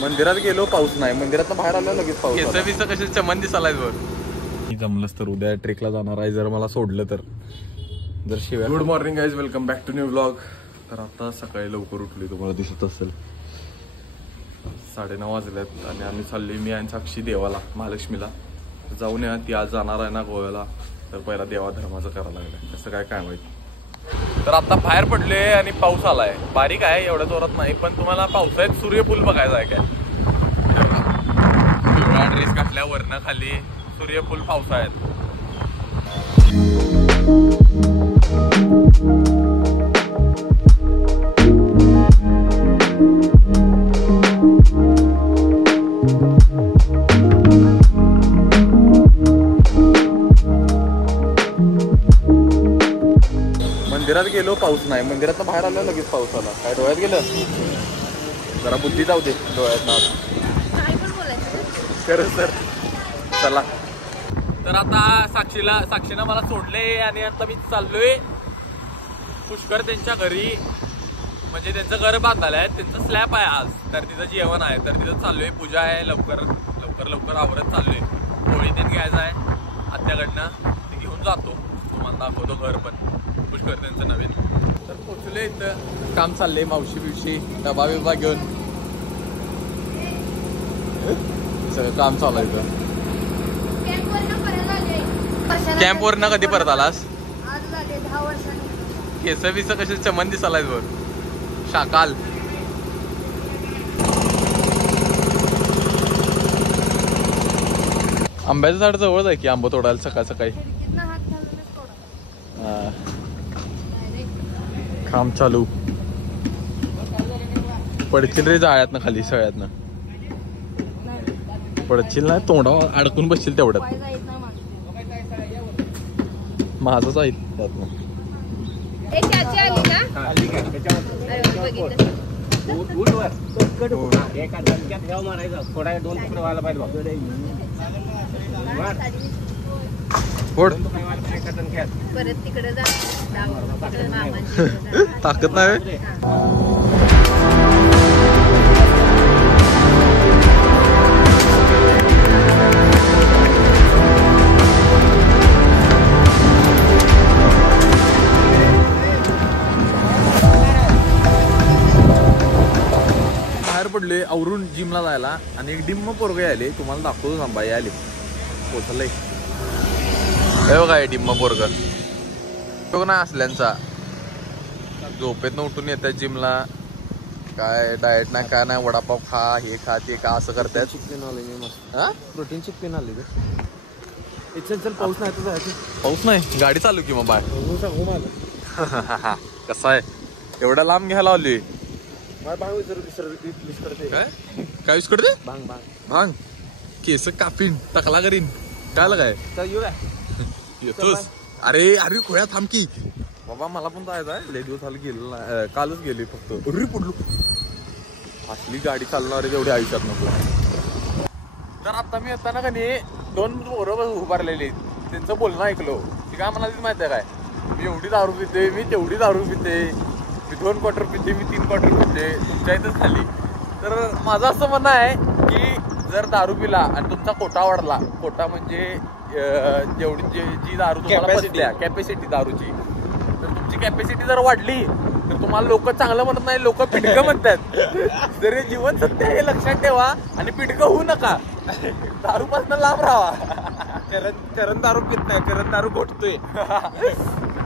मंदिरात गेलो पाऊस नाही, मंदिरात बाहेर आलो लगेच पाऊस. कसे चमन दिसालाय वर. मी जमलंच तर उद्या ट्रेकला जाणार आहे जर मला सोडलं तर. जर शिवाय. Good morning guys, welcome back to new vlog. तर आता सकाळी लवकर उठली, तुम्हाला दिसत असेल 9:30 वाजल्यात आणि आम्ही चाललोय मी आणि साक्षी देवाला, महालक्ष्मीला जाऊन या. ती आज जाणार आहे ना गोव्याला, तर पहिला देवा धर्माचं करायला लागलं, कसं काय माहिती. तर आता बाहेर पडले आणि पाऊस आलाय, बारीक आहे, एवढ्या जोरात नाही, पण तुम्हाला पावसाळ्यात सूर्यफूल बघायचं आहे काय. पिवळा ड्रेस घातल्या वरनं खाली सूर्यफूल पावसाळ्यात. मंदिरात गेलो पाऊस नाही, मंदिरात बाहेर आलो लगेच पाऊस आला. काय डोळ्यात गेलं, जरा बुद्धी जाऊ दे डोळ्यात ना. खरं सर चला. तर आता साक्षीनं मला सोडले आणि आता मी चाललोय पुष्कर त्यांच्या घरी. म्हणजे त्यांचं घर बांधायला आहे, त्यांचं स्लॅब आहे आज, तर तिथं जेवण आहे, तर तिथं चाललोय. पूजा आहे, लवकर आवरत चाललोय. पोळी तेन घ्यायचं आहे आत्याकडनं, ते घेऊन जातो, तुम्हाला दाखवतो घर पण पुष्कर त्यांचं नवीन. तर पोचले इथं, काम चाललंय, मावशी बिवशी डबा बिबा घेऊन सगळं काम चालू आहे इथं. कॅम्प वरनं कधी परत आलास? 10 वर्षांनी. केस बिस कसे चमन दिसालाय वर, शाकाल. आंब्याचं झाड जवळच आहे की, आंबा तोडायला सकाळ सकाळी. काम चालू. पडशील रे जाळ्यातनं खाली, सळ्यातनं पडशील नाही, तोंडावर अडकून बसशील तेवढ्यात. माझंच आहे त्यातनं. ताकद नाही. बाहेर पडले आवरून जिमला जायला आणि एक डिम्म पोरगे आले, तुम्हाला दाखवतो थांबा. आले पोचलंय, हे बघा डिम्म पोरग. तो नाही असल्यांचा झोपेतनं उठून येतात जिमला, काय डाएट नाही काय नाही, वडापाव खा, हे खा ते खा, असं करतात. चिकन आले मी मस्त. हा प्रोटीन चिकन आले ते. चल पाऊस नाही तर जायचं. पाऊस नाही, गाडी चालू की मग बाहेर सांगू मला. कसं आहे एवढा लांब घ्यायला आली. काय यूज करते? भांग. केस कापीन, टकला करीन, काय लगाय येतोस. अरे खोया थांब की बाबा, मला पण जायचं आहे. लय दिवस झाले गेलो नाही, कालच गेले फक्त. अरे पडलो, असली गाडी चालणार आहे तेवढी आयुष्यात नको. तर आता मी येताना का नाही 2 पोरं उभारलेली, त्यांचं बोलणं ऐकलो. ती काय म्हणाली माहिती आहे काय, मी एवढी दारू पिते, मी तेवढी दारू पिते, मी 2 क्वार्टर पिते, मी 3 क्वार्टर पिते, तुमच्या इथंच खाली. तर माझं असं म्हणणं आहे की जर दारू पिला आणि तुमचा कोटा वाढला, कोटा म्हणजे जेवढी जी दारू तुम्हाला कॅपॅसिटी दारूची, तर तुमची कॅपॅसिटी जर वाढली तर तुम्हाला लोक चांगलं म्हणत नाही, लोक पिटकं म्हणतात. तर हे जीवन सत्य हे लक्षात ठेवा आणि पिटकं होऊ नका, दारूपासून लांब राहा. करण दारू पित नाही, करण दारू घोटतोय.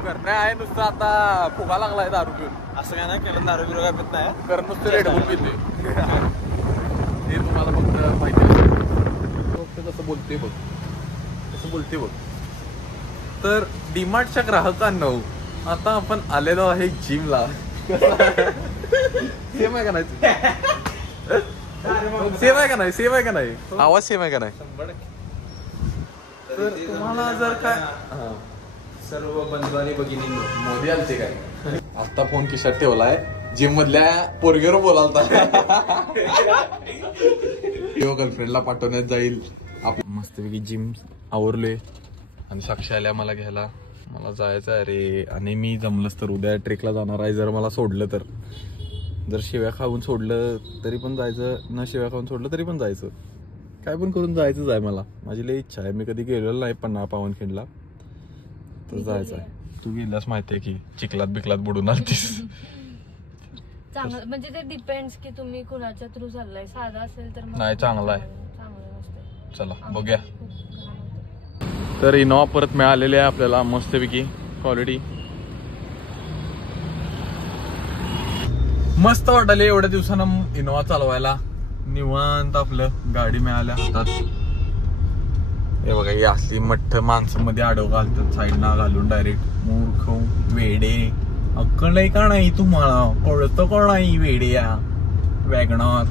करण आहे नुसतं आता फुगा लागलाय दारू पिऊन, असं काय नाही. करण दारू बिरू काय पित नाही, करण नुसतं रेडबुल पितोय. हे तुम्हाला फक्त माहिती कसं बोलते बघ, कसं बोलते बघ. तर डीमार्टच्या ग्राहकांना आता आपण आलेलो आहे जिमला. सेम आहे का नाही, सेम आहे का नाही, सेम आहे का नाही, आवाज सेम आहे का नाही. तर तुम्हाला जर काय सर्व बंधू आणि भगिनी मोदी आलते काय, आता फोन खिशात ठेवलाय, जिम मधल्या पोरगेवर बोलालता. गर्लफ्रेंडला पाठवण्यात जाईल. आपलं मस्तपैकी जिम आवरलोय आणि साक्षी आल्या मला घ्यायला. मला जायचं आहे रे, आणि मी जमलंच तर उद्या ट्रेकला जाणार आहे जर मला सोडलं तर. जर शिव्या खाऊन सोडलं तरी पण जायचं, न शिव्या खाऊन सोडलं तरी पण जायचं. काय पण करून जायचंच आहे मला. माझी लई इच्छा आहे. मी कधी गेलेलो नाही पन्हाळा पावनखिंडला, तर जायचं आहे. तू गेल्यास माहितीये की चिखलात बिकलात बुडून आलतीस. चांगलं म्हणजे ते डिपेंड्स की तुम्ही कुणाच्या थ्रू चाललाय. साधा असेल तर नाही, चांगला आहे. चांगलं नसतं. चला बघूया. तर इनोवा परत मिळालेली आहे आपल्याला मस्तपैकी क्वालिटी. मस्त वाटले एवढ्या दिवसानं इनोवा चालवायला. निवांत आपलं गाडी मिळाल्या हातात. हे बघा, ही असली मठ्ठ माणसं मध्ये आडव घालतात साईडना घालून डायरेक्ट. मूर्ख वेडे, अक्कल नाही का नाही तुम्हाला? कळतं का नाही वेड्या वॅगनर.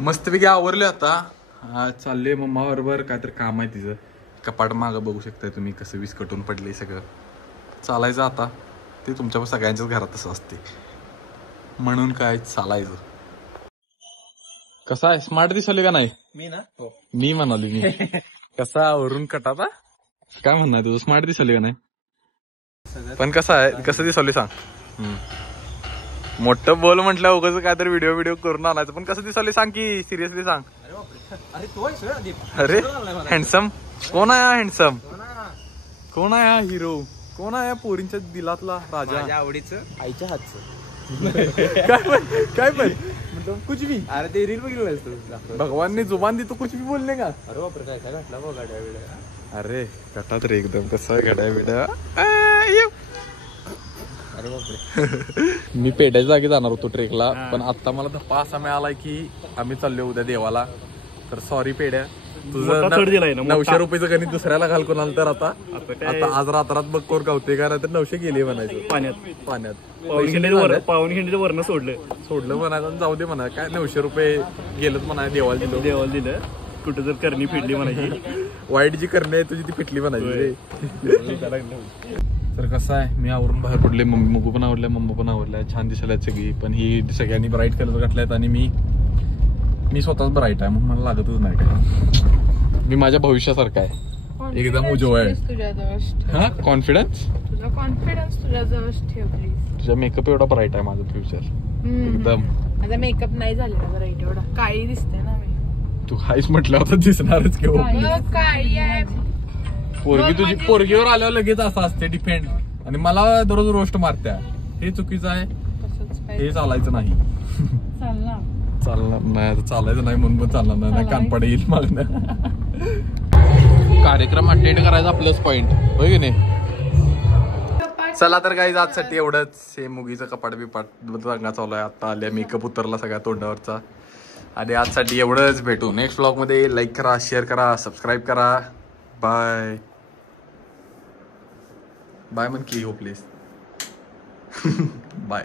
मस्तपैकी आवरले आता. चालले मम्मा बरोबर. काहीतरी काम आहे तिचं. कपाट मागं बघू शकताय तुम्ही कसं विस्कटून पडले सगळं. चालायचं आता. ते तुमच्या सगळ्यांच्याच घरात असं असते, म्हणून काय चालायचं. कसा आहे? स्मार्ट दिसले का नाही? मी ना हो. मी म्हणाली मी. कसा वरून कटाता काय म्हणणार तुझं? स्मार्ट दिसले का नाही? पण कसं आहे, कसं दिसवली सांग. मोठं बोल म्हटलं उगाच काहीतरी व्हिडिओ करून आणायचं. पण कसं दिसवली सांग की, सिरियसली सांग. अरे तो अरे हँडसम कोण आहे? हँडसम कोण आहे? हा हिरो कोण आहे? पोरींच्या दिलातला राजा, आवडीचं आईच्या हातचं. काय पण कुछ भी. अरे ते रील बघितलं भगवान ने जुबान दी तो कुछ भी बोलने का. अरे बापरे, काय काय घातला बघ गाड्या वेळा. अरे कटात रे एकदम. कसं घड्या बिड्या. अरे बापरे. मी पेड्याच्या जागी जाणार होतो ट्रेकला, पण आता मला धप्पा असा मिळालाय की आम्ही चाललो उद्या देवाला. तर सॉरी पेड्या, तुझं 900 रुपयाचं गणित दुसऱ्याला घाल कोणाला. तर आता आज रात्रात बघ कोण गावते का, तर 900 गेले म्हणायचं पाण्यात. पावनखिंडीचं वर्ण सोडलं म्हणायचं. जाऊ दे म्हणा, काय 900 रुपये गेलं म्हणा. देवाला दिलं. कुठे जर करणी फिरली म्हणायची. वाईट जी करणे तुझी ती पिटली म्हणायची. तर कसं आहे, मी आवरून बाहेर पडले. मम्मी पण आवडल्या, मम्मा पण आवडल्या. छान दिसायला सगळी. पण ही सगळ्यांनी ब्राईट कलर घातल्यात आणि मी स्वतःच ब्राईट आहे, म्हणून मला लागतच नाही काय. मी माझ्या भविष्यासारखा आहे, एकदम उजवळ आहे. हा, कॉन्फिडन्स. तुझा कॉन्फिडन्स तुझ्या जवळ ठेव प्लीज. तुझा मेकअप एवढा ब्राईट आहे माझं फ्युचर एकदम. माझा मेकअप नाही झालेला ब्राईट एवढा. काळी दिसते ना मी. तू हायच म्हटलं होतं दिसणारच की. काळी आहे. पोरगी तुझी पोरगीवर आल्यावर लगेच असं असते डिपेंड. आणि मला दररोज रोस्ट मारत्या. हे चुकीचं आहे. हे चालायचं नाही. चालणार नाही, चालायचं नाही म्हणून पण चालणार नाही. कानपाडे येईल मागणं. कार्यक्रम अटेंड करायचा प्लस पॉइंट, होय की नाही. चला तर काही आजसाठी एवढंच. हे मुगीचं कपाट बिपाट रंगा चालू आहे. आता आल्या, मेकअप उतरला सगळ्या तोंडावरचा. आणि आजसाठी एवढंच. भेटू नेक्स्ट ब्लॉग मध्ये. लाईक करा, शेअर करा, सबस्क्राईब करा. बाय बाय म्हण की हो प्लीज. बाय.